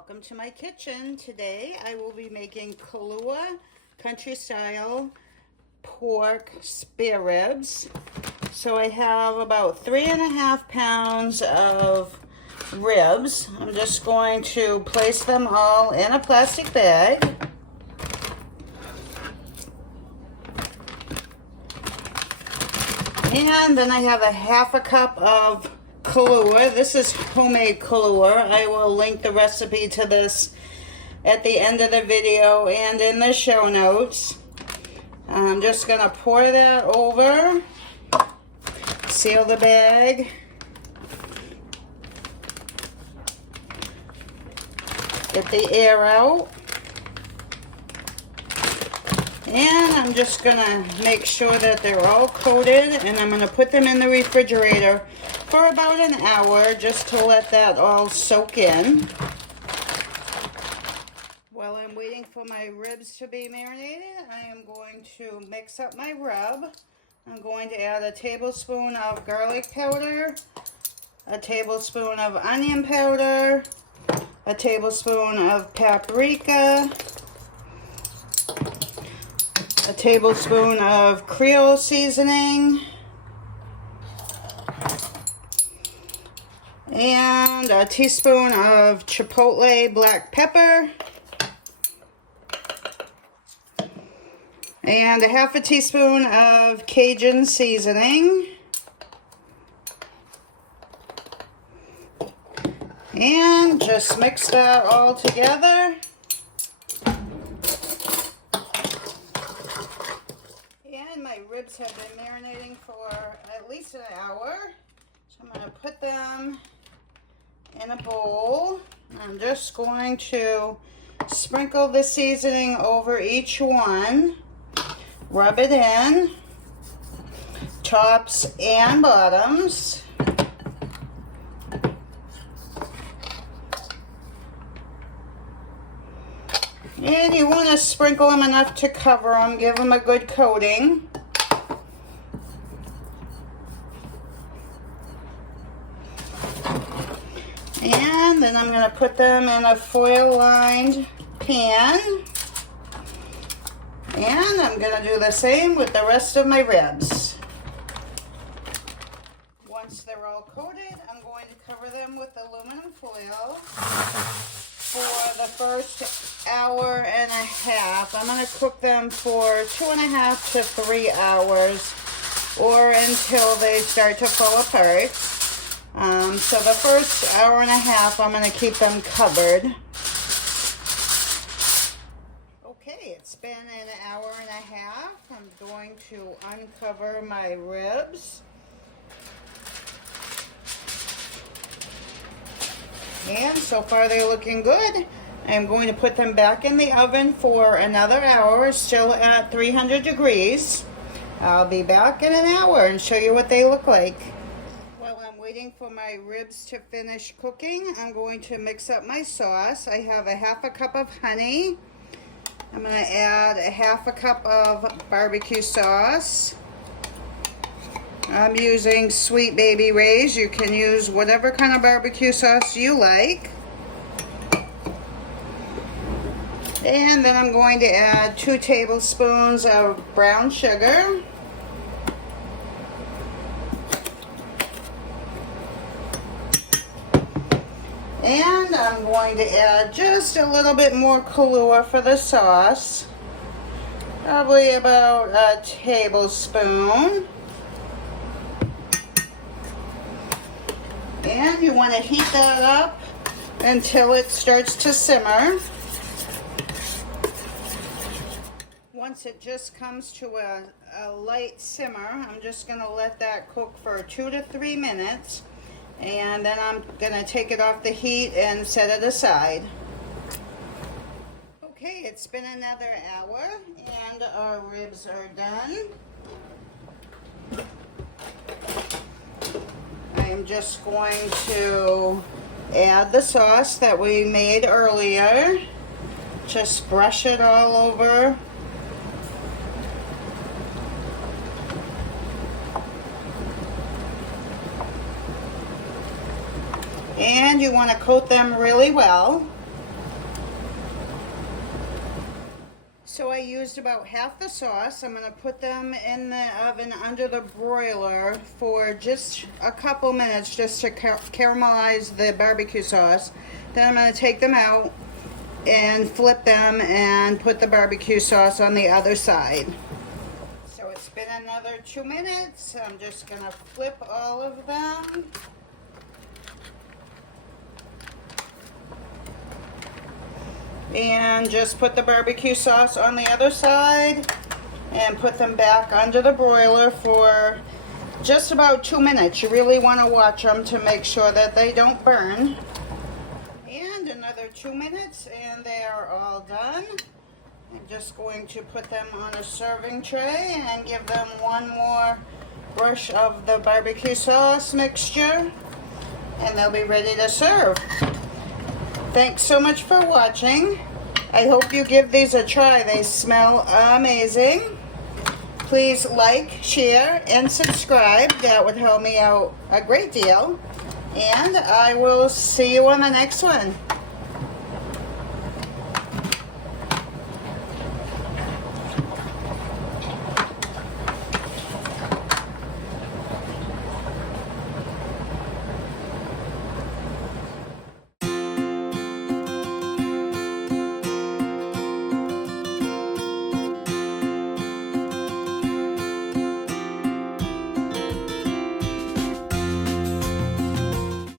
Welcome to my kitchen. Today I will be making Kahlua country style pork spare ribs. So I have about 3.5 pounds of ribs. I'm just going to place them all in a plastic bag. And then I have a 1/2 cup of Kahlua. This is homemade Kahlua. I will link the recipe to this at the end of the video and in the show notes. I'm just going to pour that over, seal the bag, get the air out, and I'm just going to make sure that they're all coated, and I'm going to put them in the refrigerator for about an hour just to let that all soak in. While I'm waiting for my ribs to be marinated, I am going to mix up my rub. I'm going to add a tablespoon of garlic powder, a tablespoon of onion powder, a tablespoon of paprika, a tablespoon of creole seasoning, and a teaspoon of Chipotle black pepper, and a 1/2 teaspoon of Cajun seasoning, and just mix that all together. And my ribs have been marinating for at least an hour, so I'm going to put them in a bowl. I'm just going to sprinkle the seasoning over each one, rub it in, tops and bottoms. And you want to sprinkle them enough to cover them, give them a good coating. And then I'm going to put them in a foil-lined pan. And I'm going to do the same with the rest of my ribs. Once they're all coated, I'm going to cover them with aluminum foil for the first hour and a half. I'm going to cook them for 2.5 to 3 hours or until they start to fall apart. So the first hour and a half, I'm going to keep them covered. Okay, it's been an hour and a half. I'm going to uncover my ribs. And so far they're looking good. I'm going to put them back in the oven for another hour, still at 300 degrees. I'll be back in an hour and show you what they look like. While I'm waiting for my ribs to finish cooking, I'm going to mix up my sauce. I have a 1/2 cup of honey. I'm going to add a 1/2 cup of barbecue sauce. I'm using Sweet Baby Ray's. You can use whatever kind of barbecue sauce you like. And then I'm going to add 2 tablespoons of brown sugar. And I'm going to add just a little bit more Kahlua for the sauce. Probably about a tablespoon. And you want to heat that up until it starts to simmer. Once it just comes to a light simmer, I'm just going to let that cook for 2 to 3 minutes. And then I'm going to take it off the heat and set it aside. Okay, it's been another hour and our ribs are done. I'm just going to add the sauce that we made earlier. Just brush it all over. And you want to coat them really well. So I used about half the sauce. I'm going to put them in the oven under the broiler for just a couple minutes just to caramelize the barbecue sauce. Then I'm going to take them out and flip them and put the barbecue sauce on the other side. So it's been another 2 minutes. I'm just going to flip all of them. And just put the barbecue sauce on the other side and put them back under the broiler for just about 2 minutes. You really want to watch them to make sure that they don't burn. And another 2 minutes and they are all done. I'm just going to put them on a serving tray and give them one more brush of the barbecue sauce mixture and they'll be ready to serve. Thanks so much for watching. I hope you give these a try. They smell amazing. Please like, share, and subscribe. That would help me out a great deal. And I will see you on the next one.